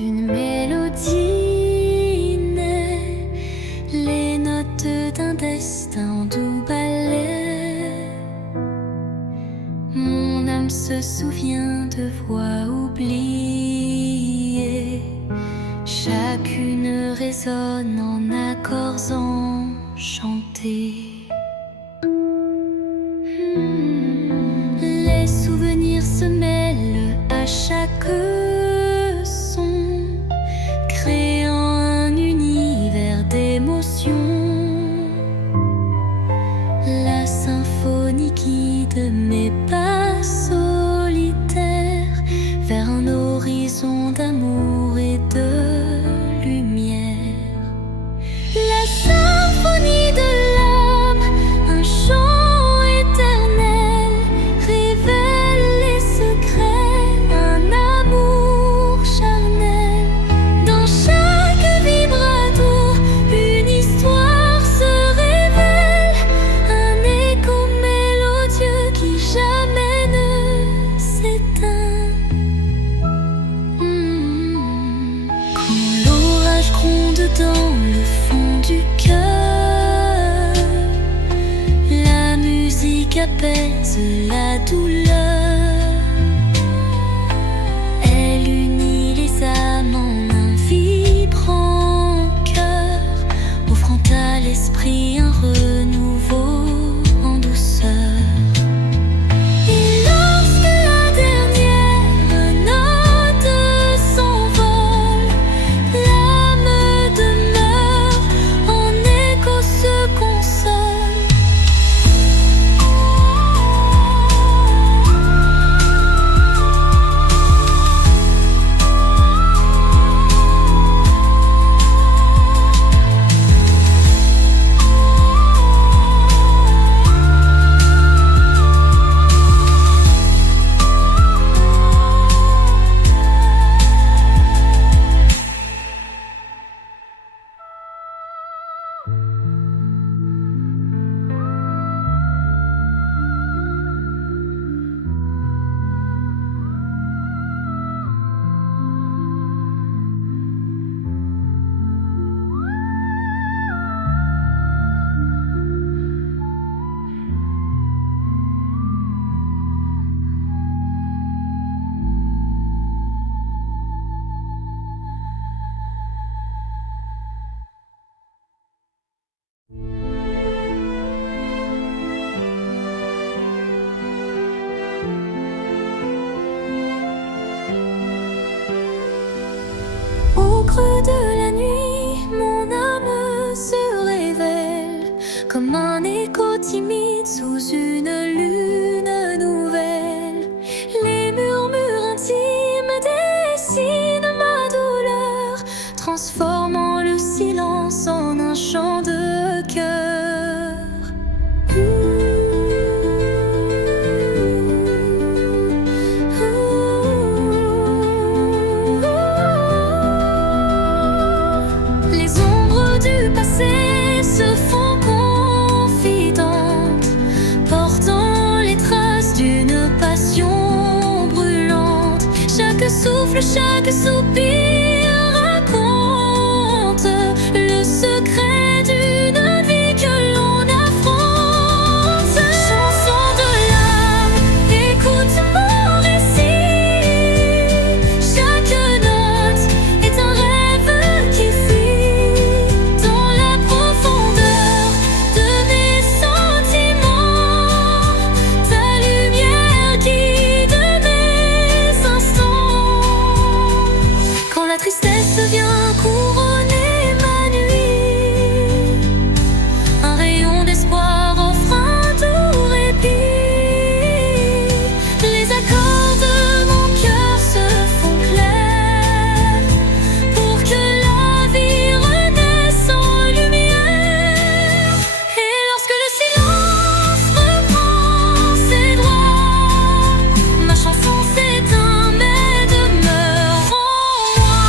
une mélodie naît, les notes d'un destin en doux ballet. Mon âme se souvient de voix oubliées, chacune résonne en accords enchantés. Les souvenirs se mêlent à chaque son, créant un univers d'émotions. La symphonie guide mes pas solitaires vers un horizon d'amour et de lumière. La symphonie de l'âme, un chant éternel, révèle les secrets, un amour charnel. Dans chaque vibrato, une histoire se révèle, un écho mélodieux qui jamais ne s'éteint. Quand l'orage gronde dans le fond du cœur, la musique apaise la douleur. Elle unit les âmes en un vibrant cœur, offrant à l'esprit un renouveau en douceur. Et lorsque la dernière note s'envole, l'âme demeure, en écho se console. Au creux de la nuit, mon âme se révèle comme un écho timide sous une lune nouvelle. Les murmures intimes dessinent ma douleur, transformant le silence en un chant de cœur. Les ombres du passé se font confidentes, portant les traces d'une passion brûlante. Chaque souffle, chaque soupir raconte le secret d'une vie que l'on affronte. Chanson de l'âme, écoute mon récit. Chaque note est un rêve qui fuit dans la profondeur de mes sentiments. Ta lumière guide mes instants. Quand la tristesse vient couronner ma nuit, un rayon d'espoir offre un doux répit. Les accords de mon cœur se font clairs pour que la vie renaisse en lumière. Et lorsque le silence reprend ses droits, ma chanson s'éteint mais demeure en moi.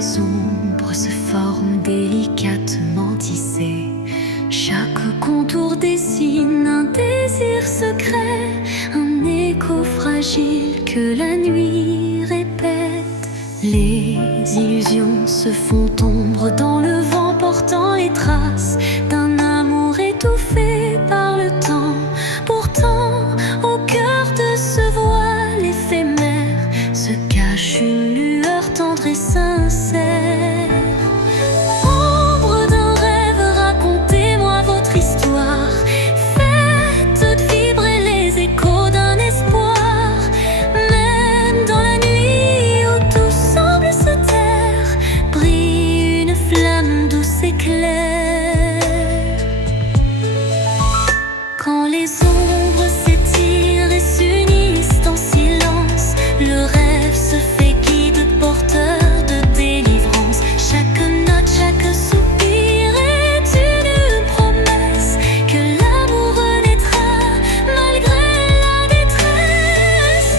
les ombres se forment délicatement tissées. Chaque contour dessine un désir secret, un écho fragile que la nuit répète. Les illusions se font ombre dans le vent, portant les traces d'un amour étouffé par le temps. Pourtant, au cœur de ce voile éphémère se cache une lueur tendre et sincère. Ombre d'un rêve, racontez-moi votre histoire. Faites vibrer les échos d'un espoir. Même dans la nuit où tout semble se taire, brille une flamme douce et claire. Quand les ombres s'étirent et s'unissent en silence, le rêve se fait guide porteur de délivrance. Chaque note, chaque soupir est une promesse que l'amour renaîtra malgré la détresse.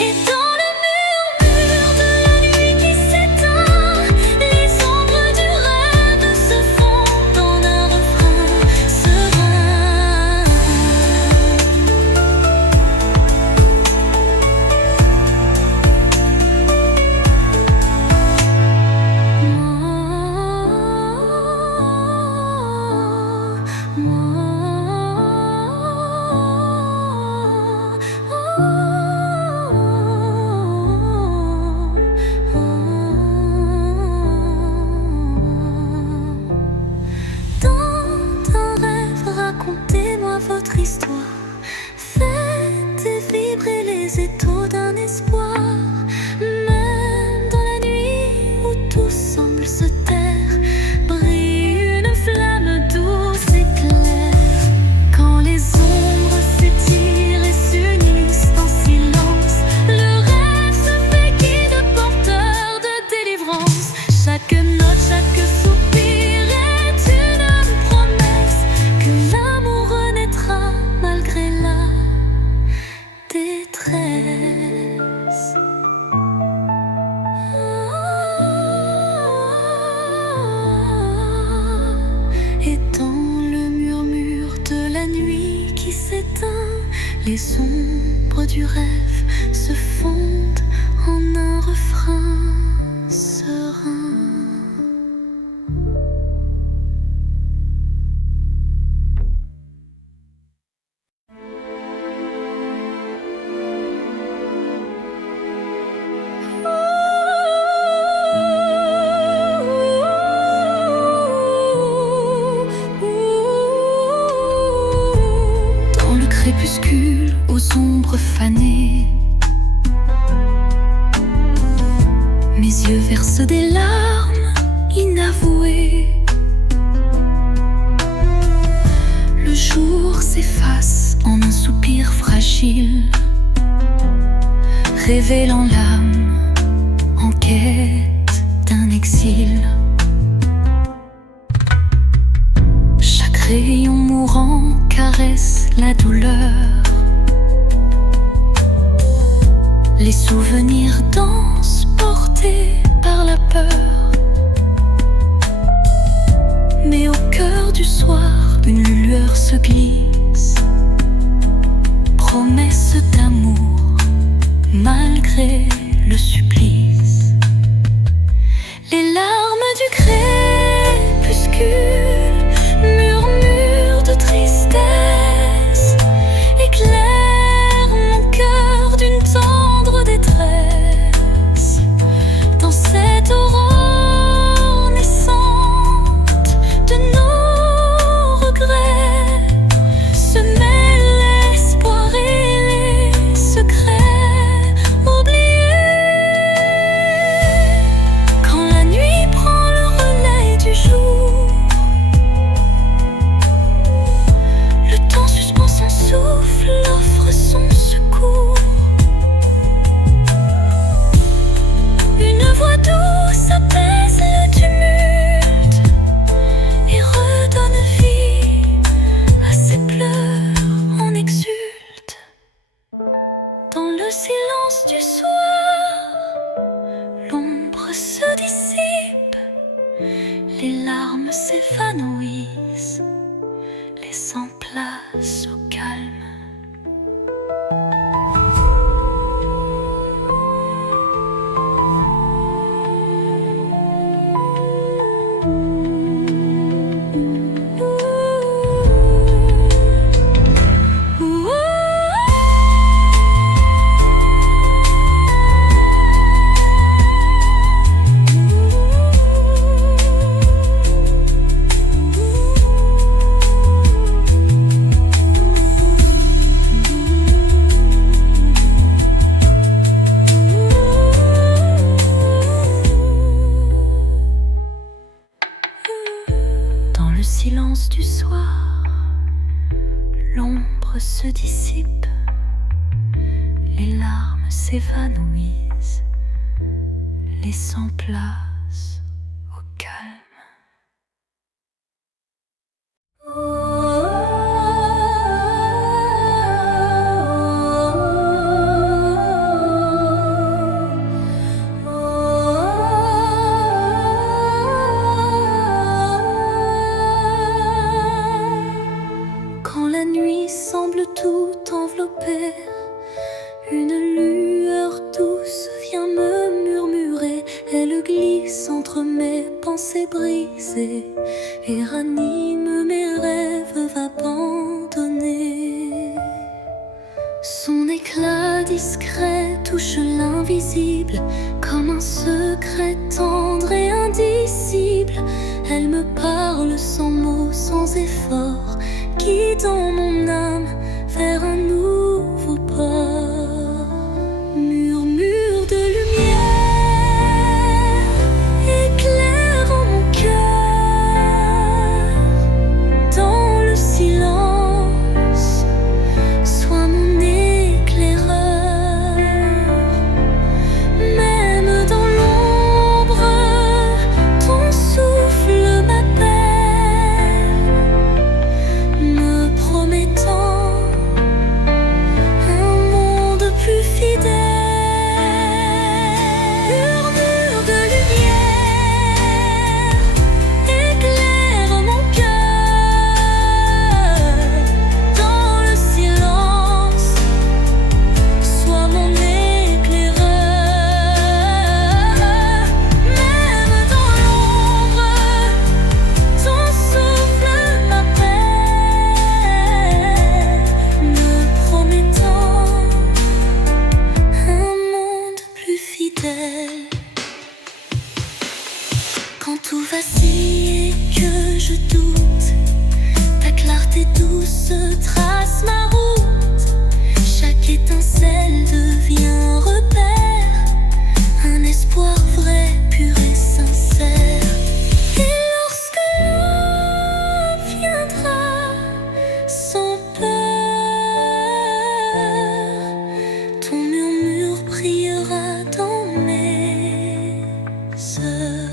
Et dans le murmure de la nuit qui s'éteint, les ombres du rêve se fondent en un refrain serein. Dans un rêve, racontez-moi votre histoire. Faites vibrer les étaux d'un espoir. Même dans la nuit où tout semble se taire, brille une flamme douce et claire. Quand les ombres s'étirent et s'unissent en silence, le rêve se fait guide porteur de délivrance. Chaque note, chaque soupir est une promesse que l'amour renaîtra malgré la détresse. Et dans le murmure de la nuit qui s'éteint, les ombres du rêve se fondent en un refrain serein. Dans le crépuscule aux ombres fanées, mes yeux versent des larmes inavouées. Le jour s'efface en un soupir fragile, révélant l'âme en quête d'un exil. Chaque rayon mourant caresse la douleur. Les souvenirs dansent portés par la peur. Mais au cœur du soir, une lueur se glisse, promesse d'amour malgré le supplice. Les larmes du crépuscule, murmure de tristesse, éclairent mon cœur d'une tendre détresse. Dans cette aurore naissante de nos regrets, les larmes s'évanouissent, laissant place au calme. Le silence du soir, l'ombre se dissipe, les larmes s'évanouissent, laissant place au calme. Semble tout envelopper, une lueur douce vient me murmurer. Elle glisse entre mes pensées brisées et ranime mes rêves abandonnés. Son éclat discret touche l'invisible comme un secret tendre et indicible. Elle me parle sans mots, sans effort, guidant mon âme vers un nouveau port. Murmure de lumière, éclaire en mon cœur. Dans le silence, sois mon éclaireur. Même dans l'ombre, ton souffle m'appelle, me promettant un monde plus fidèle. Murmure de lumière, éclaire mon cœur. Dans le silence, sois mon éclaireur. Même dans l'ombre, ton souffle m'appelle, me promettant un monde plus fidèle. Quand tout vacille et que je doute, ta clarté douce trace ma route. Chaque étincelle devient repère, un espoir vrai, pur et sincère. Et lorsque l'aube viendra sans peur, ton murmure brillera dans mes heures.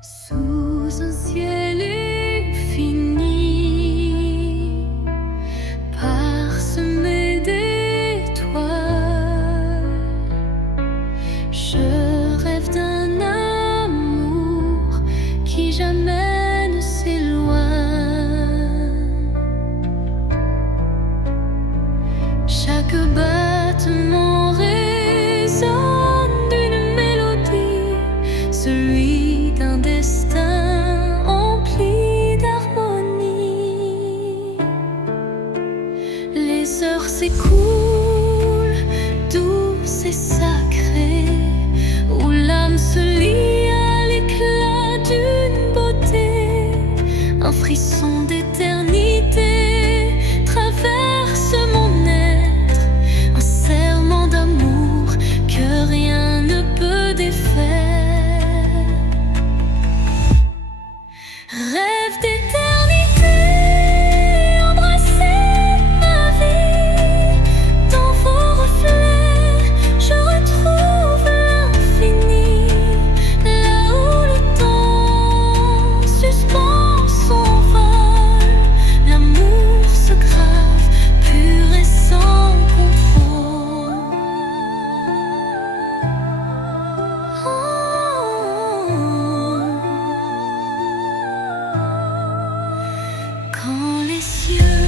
Sous un ciel infini, parsemé d'étoiles, je rêve d'un amour qui jamais ne s'éloigne. Chaque battement résonne d'une mélodie, celui d'un destin empli d'harmonie. Les heures s'écoulent et sacré, où l'âme se lie à l'éclat d'une beauté. Un frisson d'éternité traverse mon être, un serment d'amour que rien ne peut défaire. Rêve d'éternité, embrassez ma vie. Dans vos reflets, je retrouve l'infini. Là où le temps suspend son vol, l'amour se grave, pur et sans contrôle. Quand les cieux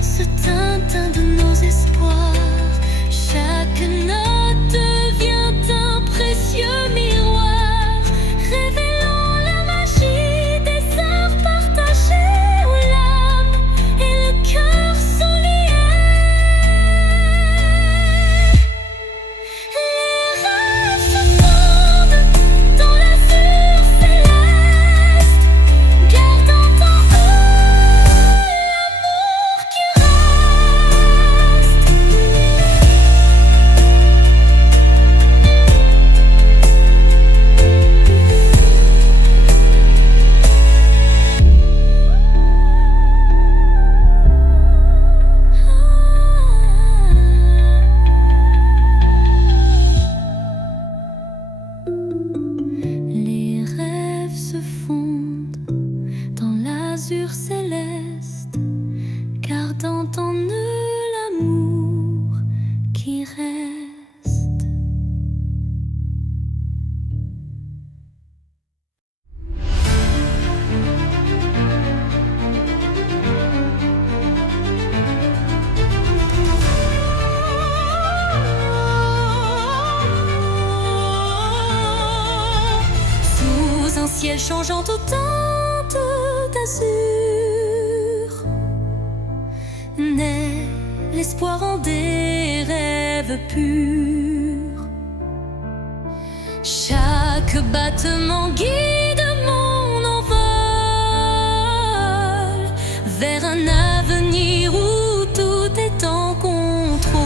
se teintent de nos espoirs, chaque note devient un précieux miroir, révélant la magie des arts partagés, où l'âme et le cœur sont liés. Les rêves se fondent dans l'azur céleste, gardant en eux l'amour qui reste. Les rêves se fondent dans l'azur céleste, gardant en eux l'amour qui reste. Sous un ciel changeant aux teintes d'azur, naît l'espoir en des rêves purs. Chaque battement guide mon envol vers un avenir où tout est en contrôle.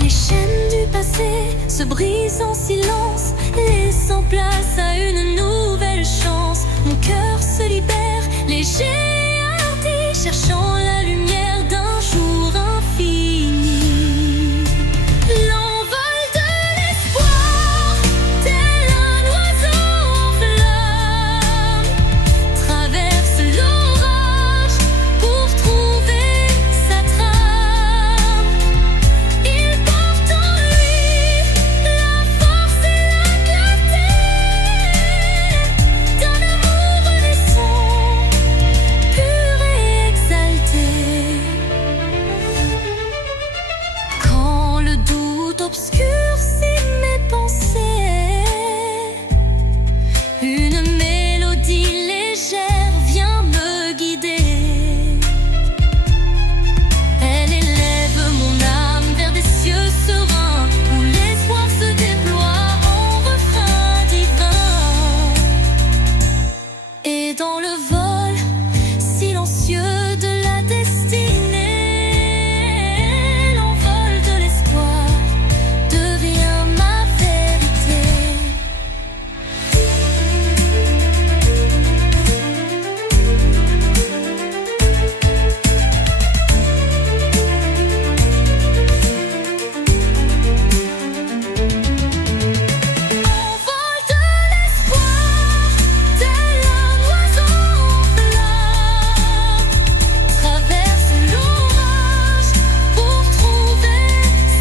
Les chaînes du passé se brisent en silence, laissant place à une nouvelle chance. Mon cœur se libère, léger et hardi, cherchant la lumière d'un jour infini. L'envol de l'espoir, tel un oiseau en flamme, traverse l'orage pour trouver sa trame. Il porte en lui la force et la clarté d'un amour naissant, pur et exalté. Quand le doute obscurcit mes pensées, une mélodie légère vient me guider. Elle élève mon âme vers des cieux sereins, où l'espoir se déploie en refrain divin. Et dans le vol silencieux de la destinée, l'envol de l'espoir devient ma vérité. Envol de l'espoir, tel un oiseau en flamme, traverse l'orage pour trouver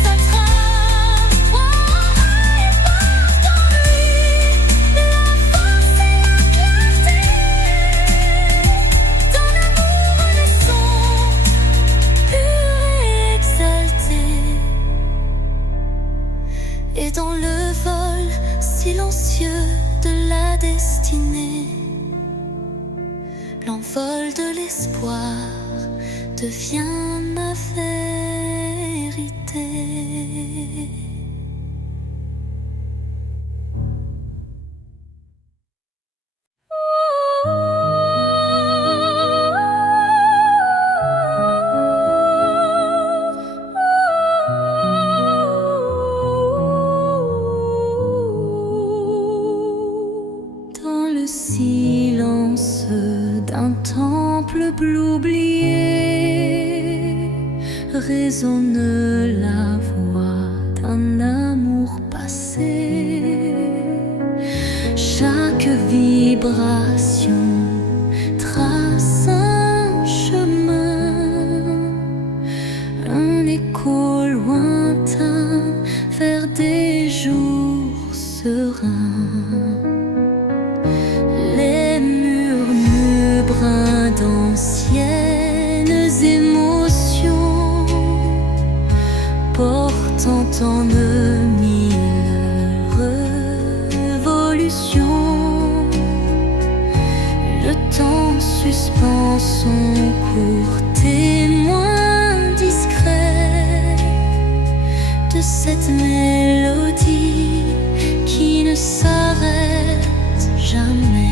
sa trame. Il porte en lui la force et la clarté d'un amour naissant, pur et exalté. Et dans le vol silencieux de la destinée, l'envol de l'espoir devient ma vérité. vérité. Dans le silence d'un temple bleu oublié résonne la voix d'un amour passé. Chaque vibration trace un chemin, un écho lointain vers des jours sereins. Les murmures bruns d'anciennes émotions portant en eux mille révolutions. Le temps suspend son court, témoin discret de cette mélodie qui ne s'arrête jamais.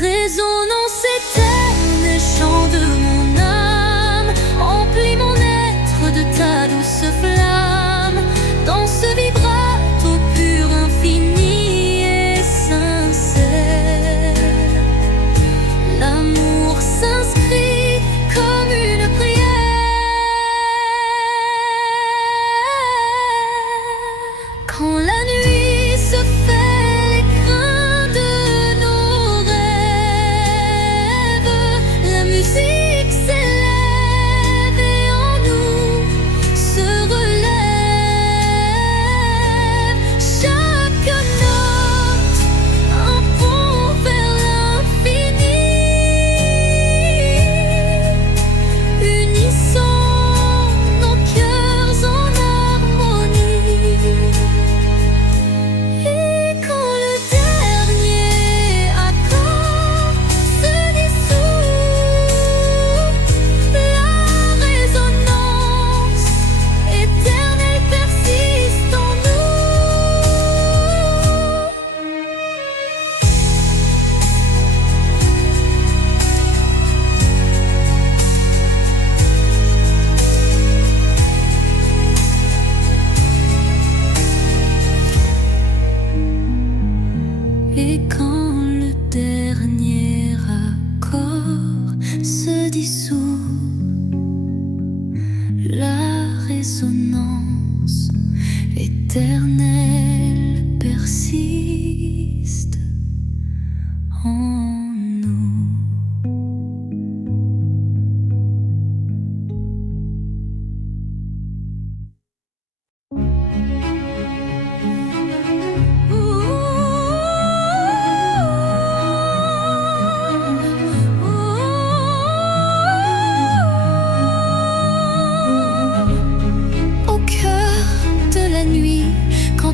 Résonance éternelle, chant de mon âme, emplis mon être de ta douce flamme. Dans ce vibrato pur, infini et sincère, l'amour s'inscrit comme une prière. Quand la nuit se fait l'écrin de nos rêves, la musique s'élève et en nous se relève. Chaque note un pont vers l'infini, unissant nos cœurs en harmonie. Et quand le dernier accord se dissout, la résonance éternelle persiste en nous. Et quand le dernier accord se dissout, la résonance éternelle persiste en nous. Au cœur de la nuit, quand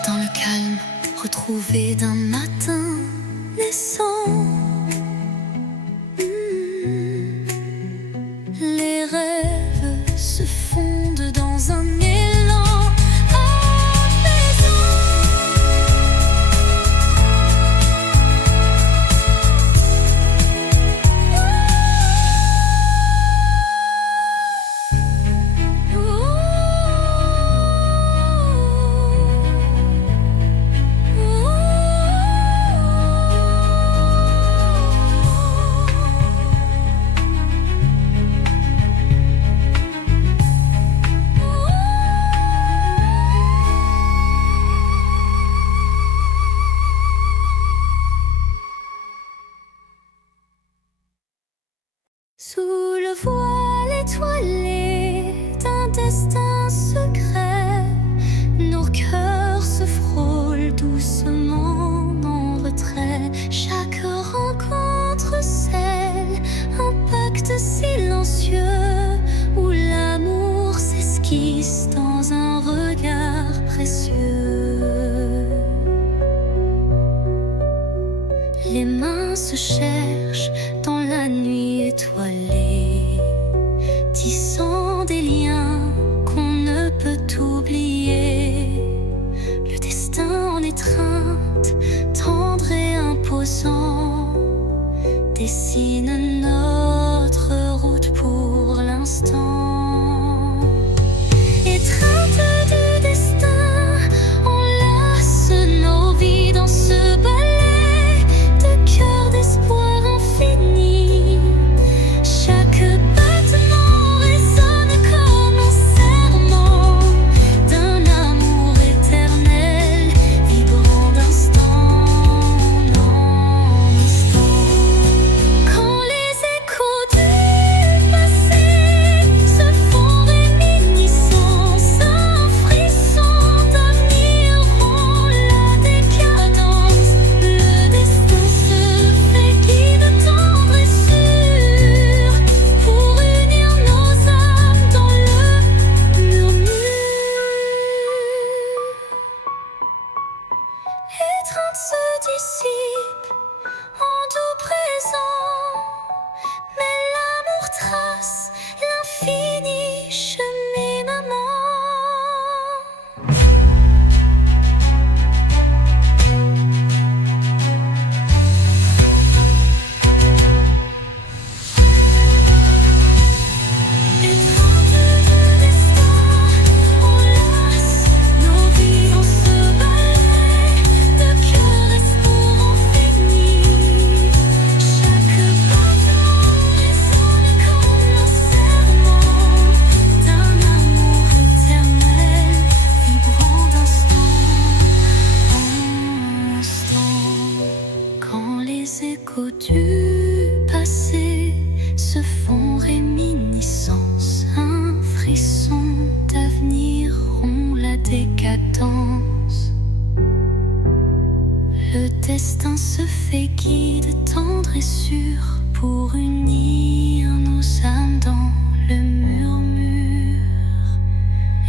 Et dans le calme retrouvé d'un matin naissant, les rêves se fondent dans un élan apaisant. Sous le voile étoilé d'un destin secret, nos cœurs se frôlent doucement en retrait. Chaque rencontre scelle un pacte silencieux où l'amour s'esquisse dans un regard précieux. Les mains se cherchent dans la nuit étoilée, tissant des liens qu'on ne peut oublier. Le destin en étreinte, tendre et imposant, dessine notre route pour l'instant. Étreinte du destin, enlace nos vies dans ce ballet de cœur d'espoir infini. Chaque battement résonne comme un serment d'un amour éternel, vibrant d'instant en instant. Quand les échos du passé se font réminiscence, un frisson d'avenir rend la décadence. Le destin se fait guide tendre et sûr pour unir nos âmes dans le murmure. Étreinte se dissipe en doux présent, mais l'amour trace l'infini cheminement. Étreinte du destin, enlace nos vies dans ce ballet de cœur espoir infini. Chaque battement résonne comme un serment d'un amour éternel, vibrant d'instant en instant. Quand les échos du passé se font réminiscence, un frisson d'avenir rompt la décadence. Le destin se fait guide tendre et sûr pour unir nos âmes dans le murmure.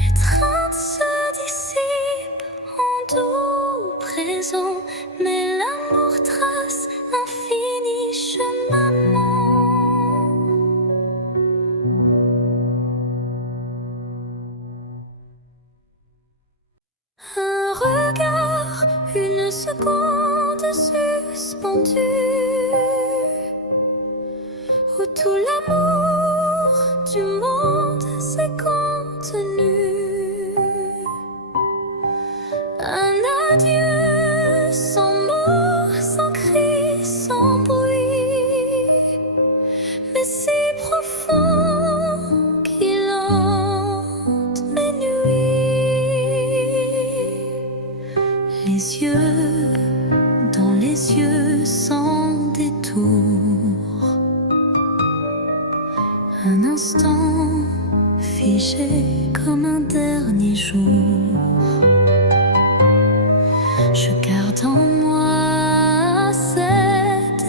Étreinte se dissipe en doux présent, mais l'amour trace l'infini cheminement. Un regard, une seconde suspendue, où tout l'amour du monde s'est contenu. Un adieu sans mots, sans cris, sans bruit, mais si profond qu'il hante mes nuits. Les yeux dans les yeux sans détour, un instant figé comme un dernier jour. Je garde en moi cette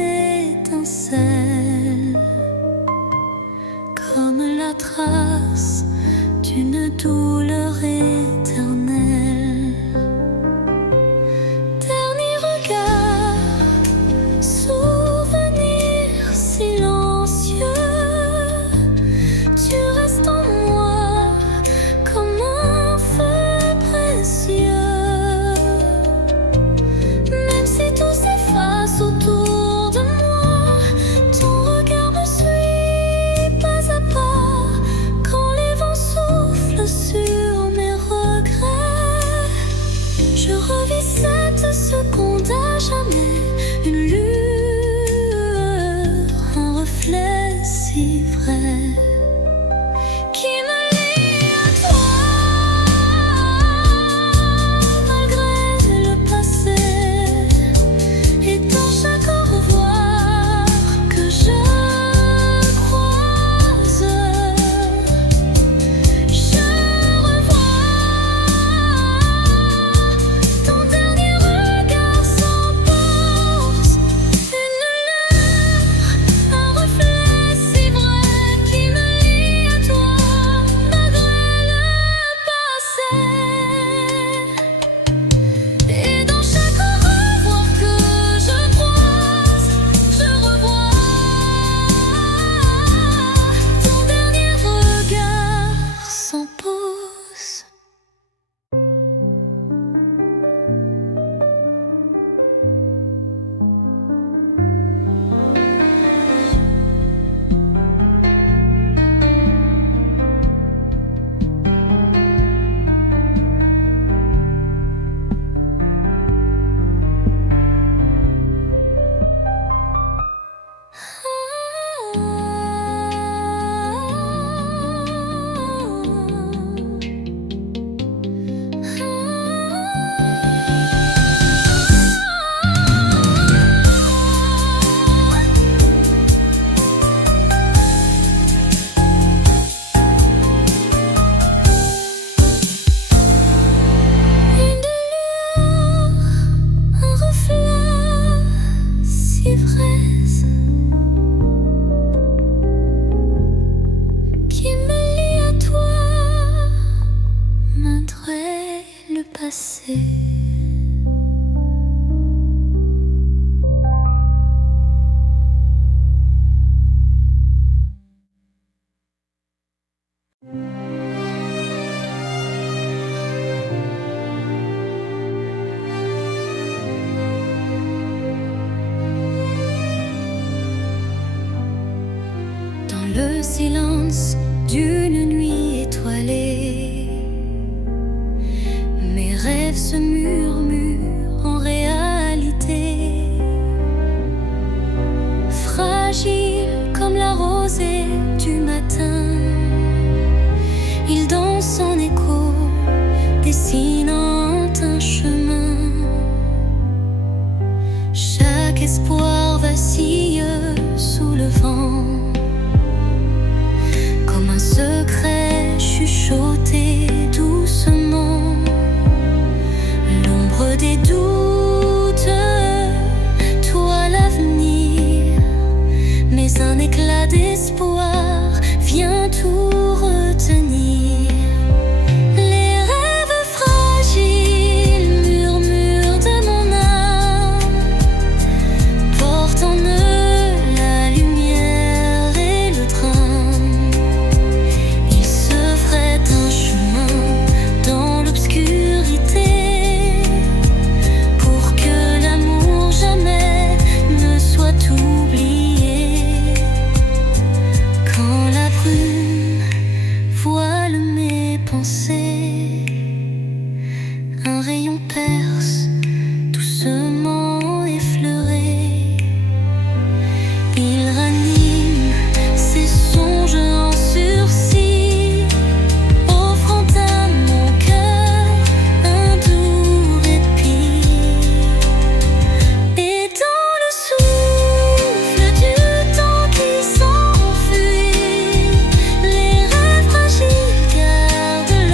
étincelle, comme la trace d'une douleur éternelle. silence d'une nuit étoilée. Mes rêves se murmurent en réalité. Fragile comme la rosée du matin, il danse en écho, dessinant un chemin. Chaque espoir vacille sous le vent, comme un secret chuchoté doucement. L'ombre des doutes, toi l'avenir, mais un éclat d'espoir vient tout retenir. Les rêves fragiles murmurent de mon âme, portent en eux la lumière et le drame. Ils se frayent un chemin dans l'obscurité, pour que l'amour jamais ne soit oublié. Quand la brume voile mes pensées, un rayon perce doucement effleuré. Il ranime ses songes en sursis, offrant à mon cœur un doux répit. Et dans le souffle du temps qui s'enfuit, les rêves fragiles gardent leur émoi infini.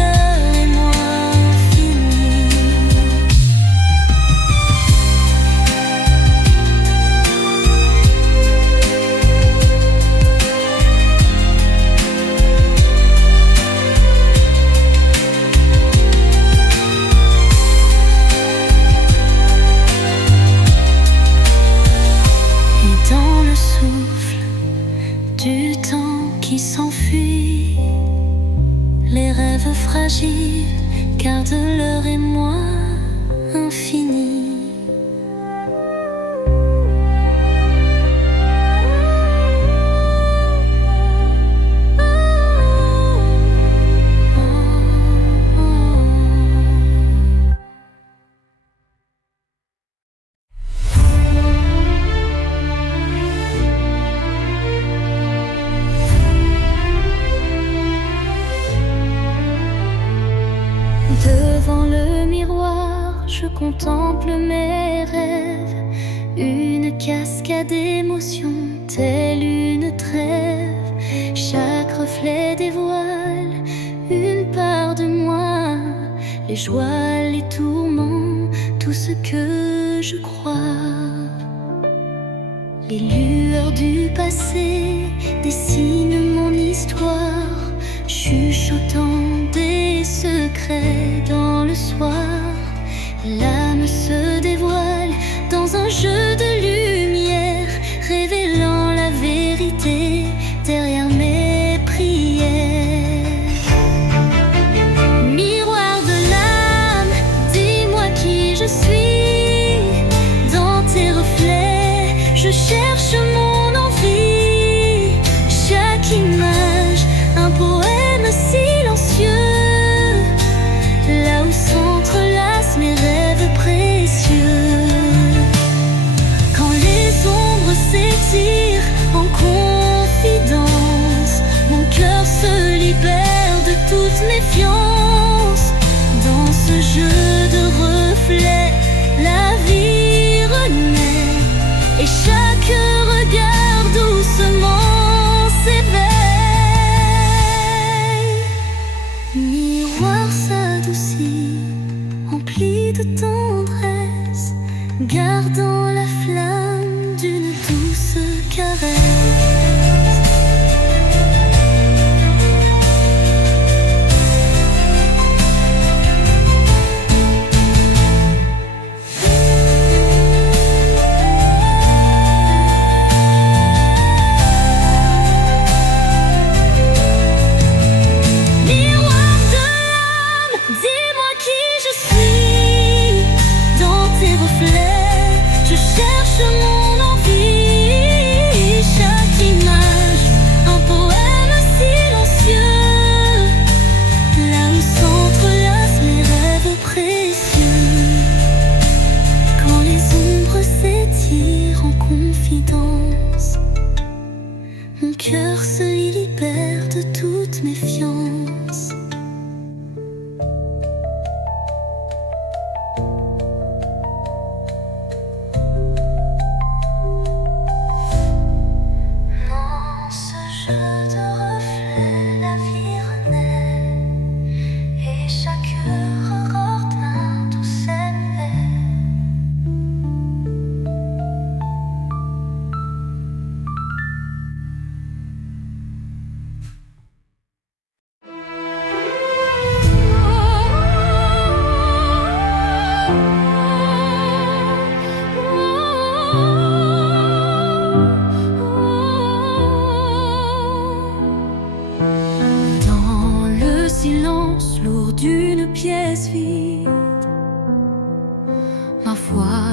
Et dans le souffle du temps qui s'enfuit, les rêves fragiles gardent leur émoi infini. Devant le miroir, je contemple mes rêves, une cascade d'émotions, telle une trêve. Chaque reflet dévoile une part de moi, les joies, les tourments, tout ce que je crois. Les lueurs du passé dessinent mon histoire, chuchotant des secrets dans le soir. L'âme se dévoile dans un jeu de lumière, révélant la vérité derrière mes prières. Miroir de l'âme, dis-moi qui je suis. Dans tes reflets, je cherche mon envie. Chaque image, un poème silencieux, là où s'entrelacent mes rêves précieux. Quand les ombres s'étirent en confidence, mon cœur se libère de toute méfiance. Dans ce jeu de reflets, la vie renaît, et chaque regard doucement s'éveille. Miroir s'adoucit, empli de tendresse, gardant la flamme d'une douce caresse. Dis-moi qui je suis. Dans tes reflets, je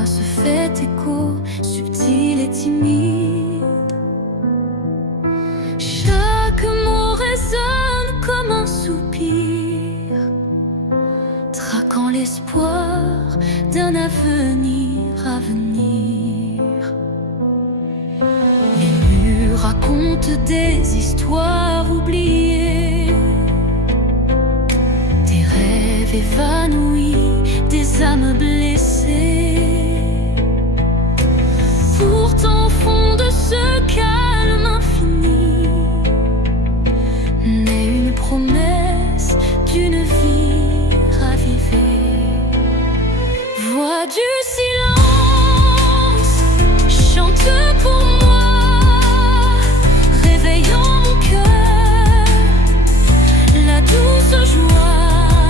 voix se fait écho, subtil et timide. Chaque mot résonne comme un soupir, traquant l'espoir d'un avenir à venir. Les murs racontent des histoires oubliées, des rêves évanouis, des âmes blessées. Pourtant au fond de ce calme infini naît une promesse d'une vie ravivée. Voix du silence, chante pour moi, réveillant mon cœur, la douce joie.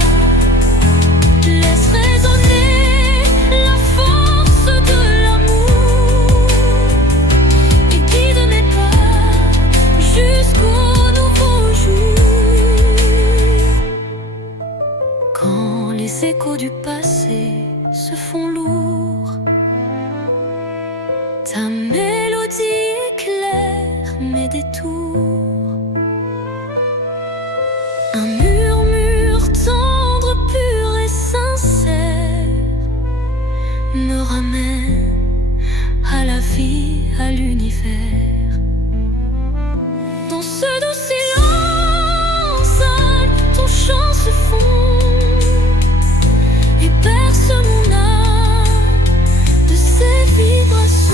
Laisse résonner la force de l'amour et guide mes pas jusqu'au nouveau jour. Quand les échos du passé se font lourds, ta mélodie éclaire mes détours. Un murmure tendre, pur et sincère me ramène à la vie, à l'univers. Dans ce doux silence, ton chant se fond et berce mon âme de ses vibrations.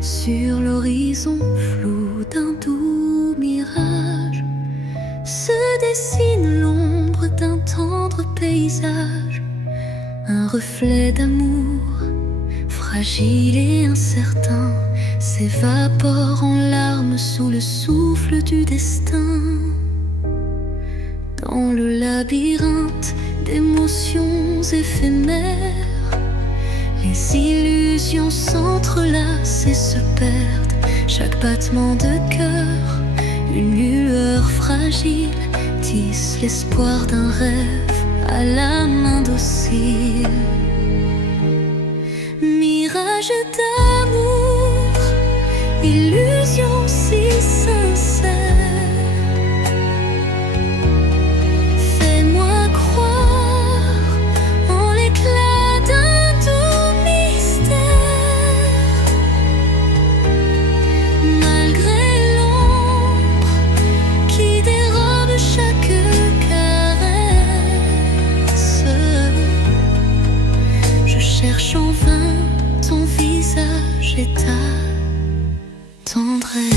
Sur l'horizon flou d'un doux mirage se dessine l'ombre d'un tendre paysage, un reflet d'amour fragile et incertain s'évapore en larmes sous le souffle du destin. Dans le labyrinthe d'émotions éphémères, les illusions s'entrelacent et se perdent. Chaque battement de cœur, une lueur fragile, tisse l'espoir d'un rêve à la main docile. Mirage d'amour, illusion si sincère, fais-moi croire en l'éclat d'un doux mystère. Malgré l'ombre qui dérobe chaque caresse, je cherche en vain ton visage et ta tendresse.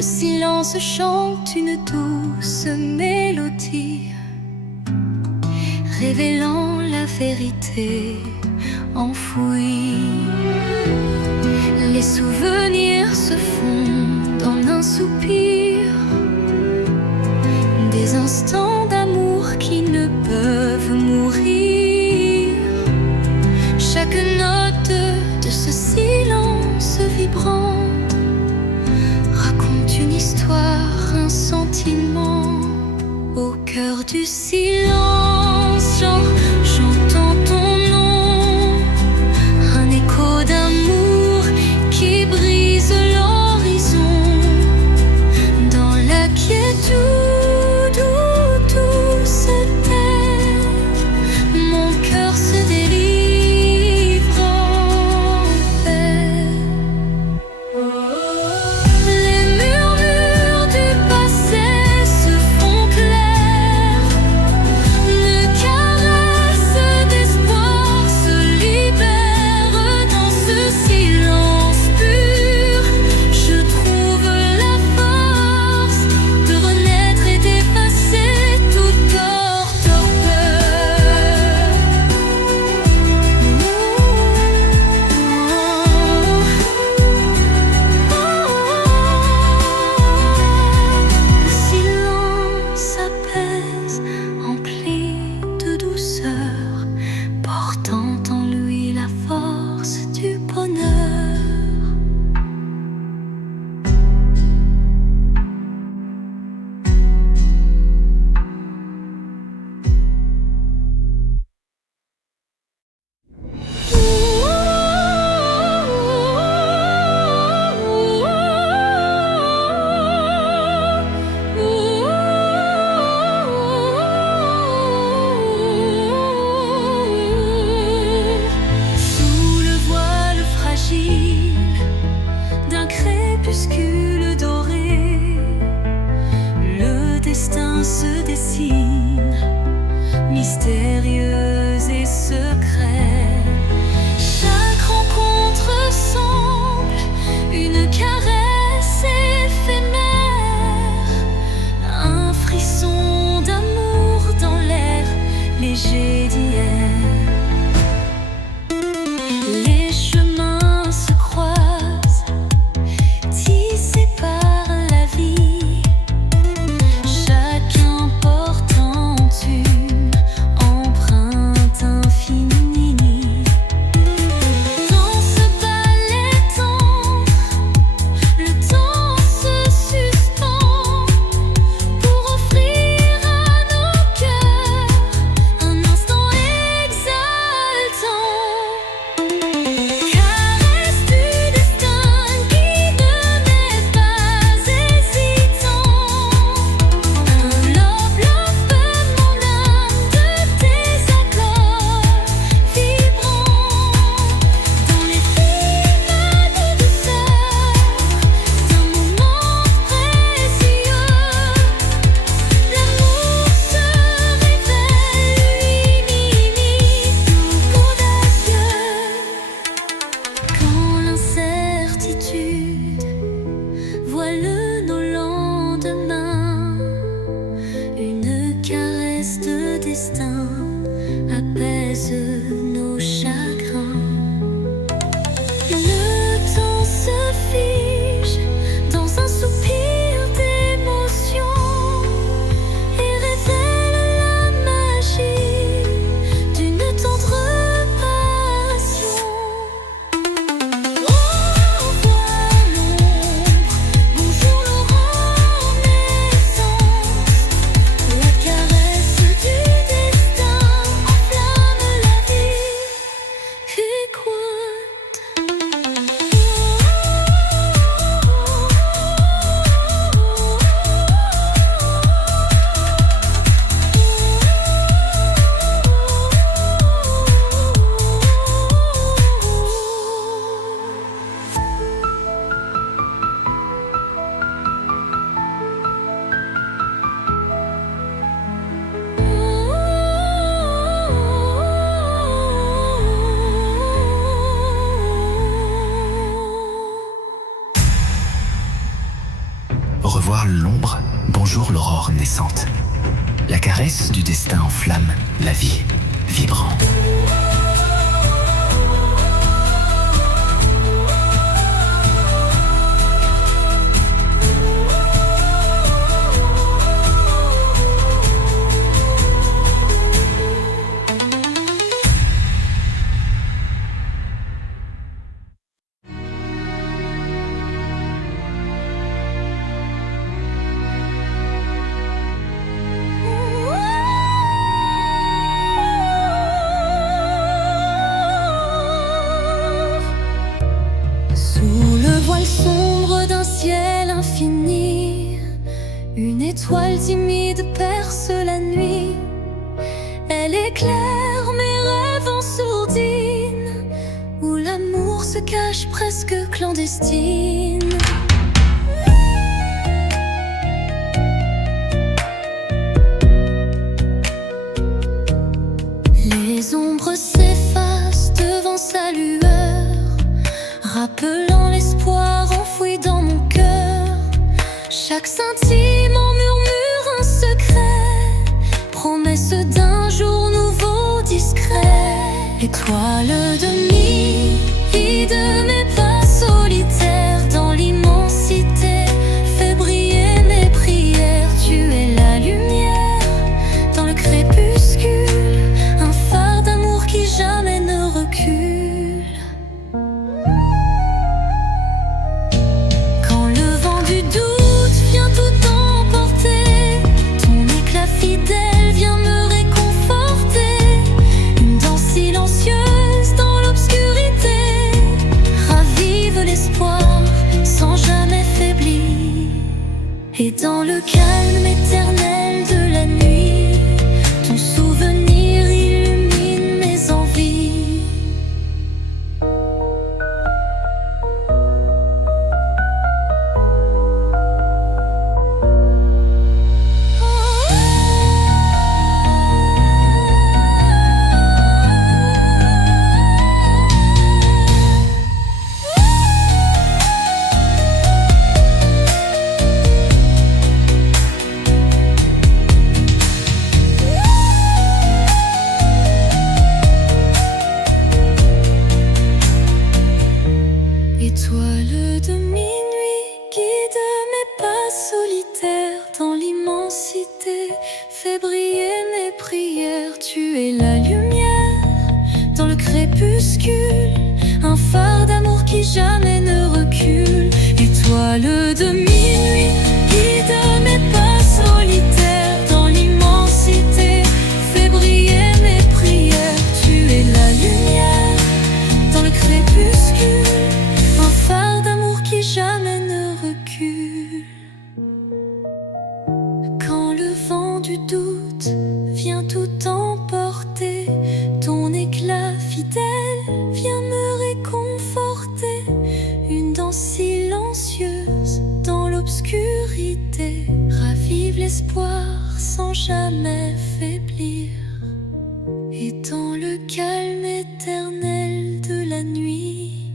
Le silence chante une douce mélodie, révélant la vérité enfouie. Les souvenirs se fondent en un soupir, des instants d'amour qui ne peuvent mourir. Chaque note de ce silence vibrant raconte une histoire, un sentiment. Au cœur du silence, j'entends ton nom, un écho d'amour qui brise l'horizon. Dans la quiétude où tout se tait, mon cœur se délivre en paix. Les murmures du passé se font clairs, Au revoir l'ombre, bonjour l'aurore naissante. La caresse du destin enflamme la vie vibrant. Sous le voile sombre d'un ciel infini, une étoile timide perce la nuit. Elle éclaire mes rêves en sourdine, où l'amour se cache presque clandestine. Les ombres s'effacent devant sa lueur, rappelant l'espoir enfoui dans mon cœur. Chaque scintillement murmure un secret, promesse d'un jour nouveau discret. Étoile de nuit, guide mes pas solitaires dans l'immensité, fais briller mes prières. Tu es la lumière dans le crépuscule, un phare d'amour qui jamais ne recule. Quand le vent du doute vient tout emporter, ton éclat fidèle vient me réconforter. Une danse silencieuse dans l'obscurité ravive l'espoir sans jamais faiblir. Et dans le calme éternel de la nuit, ton souvenir illumine mes envies. Étoile de minuit, guide mes pas solitaires dans l'immensité, fais briller mes prières. Tu es la lumière dans le crépuscule, un phare d'amour qui jamais ne recule. Étoile de minuit, guide mes pas solitaires dans l'immensité, fais briller mes prières. Tu es la lumière dans le crépuscule, un phare d'amour qui jamais ne recule. Quand le vent du doute vient tout emporter, ton éclat fidèle vient me réconforter. Une danse silencieuse dans l'obscurité ravive l'espoir sans jamais faiblir. Et dans le calme éternel de la nuit,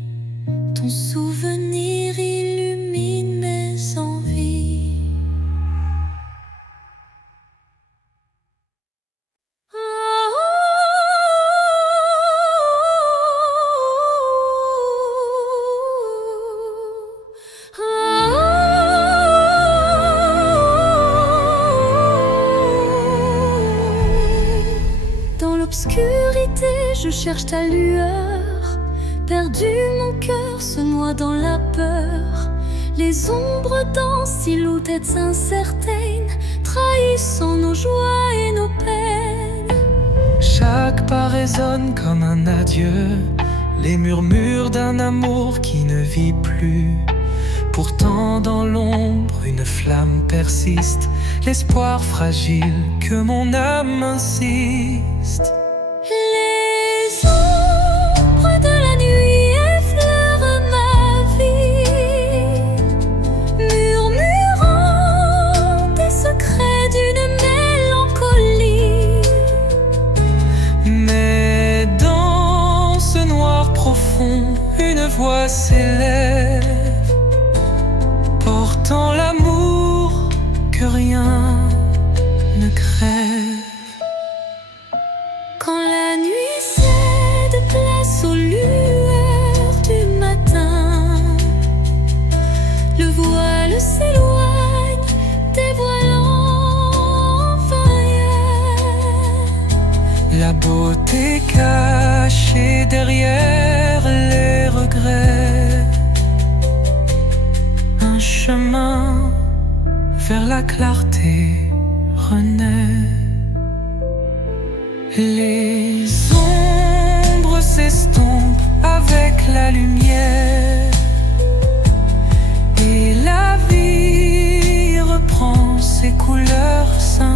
ton souvenir illumine mes envies. Dans l'obscurité, je cherche ta lueur. Perdu, mon cœur se noie dans la peur. Les ombres dansent, silhouettes incertaines, trahissant nos joies et nos peines. Chaque pas résonne comme un adieu, les murmures d'un amour qui ne vit plus. Pourtant dans l'ombre une flamme persiste, l'espoir fragile que mon âme insiste. Les ombres de la nuit effleurent ma vie, murmurant des secrets d'une mélancolie. Mais dans ce noir profond, une voix s'élève, portant l'amour chemin vers la clarté renaît. Les ombres s'estompent avec la lumière et la vie reprend ses couleurs sincères.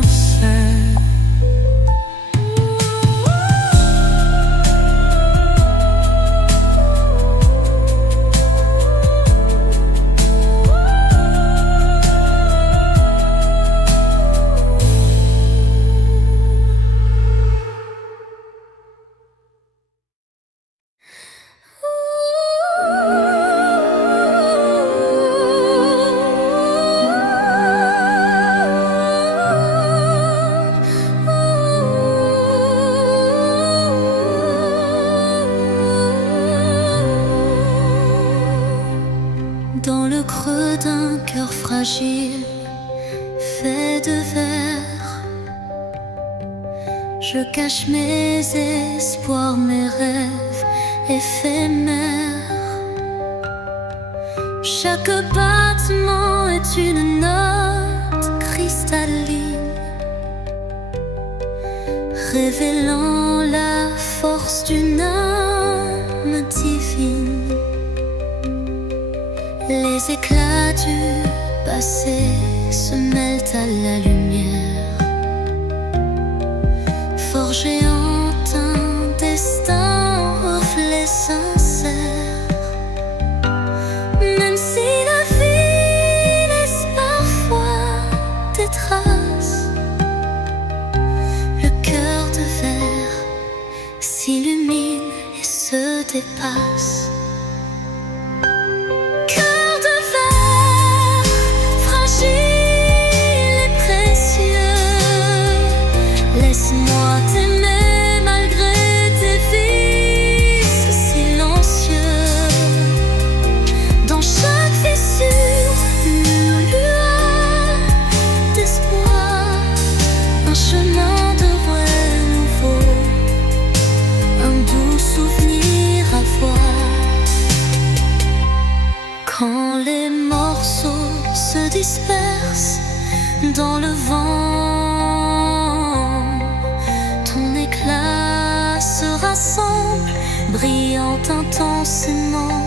Dans le creux d'un cœur fragile, fait de verre, je cache mes espoirs, mes rêves éphémères. Chaque battement est une note cristalline, révélant la force d'une âme divine. Les éclats du passé se mêlent à la lumière, forgés en un destin reflet sincère. Même si la vie laisse parfois des traces, le cœur de verre s'illumine et se dépasse. Laisse-moi t'aimer malgré tes vices silencieux. Dans chaque fissure, une lueur d'espoir, un chemin de vrai nouveau, un doux souvenir à voir. Quand les morceaux se dispersent dans le vent, ton éclat se rassemble, brillant intensément.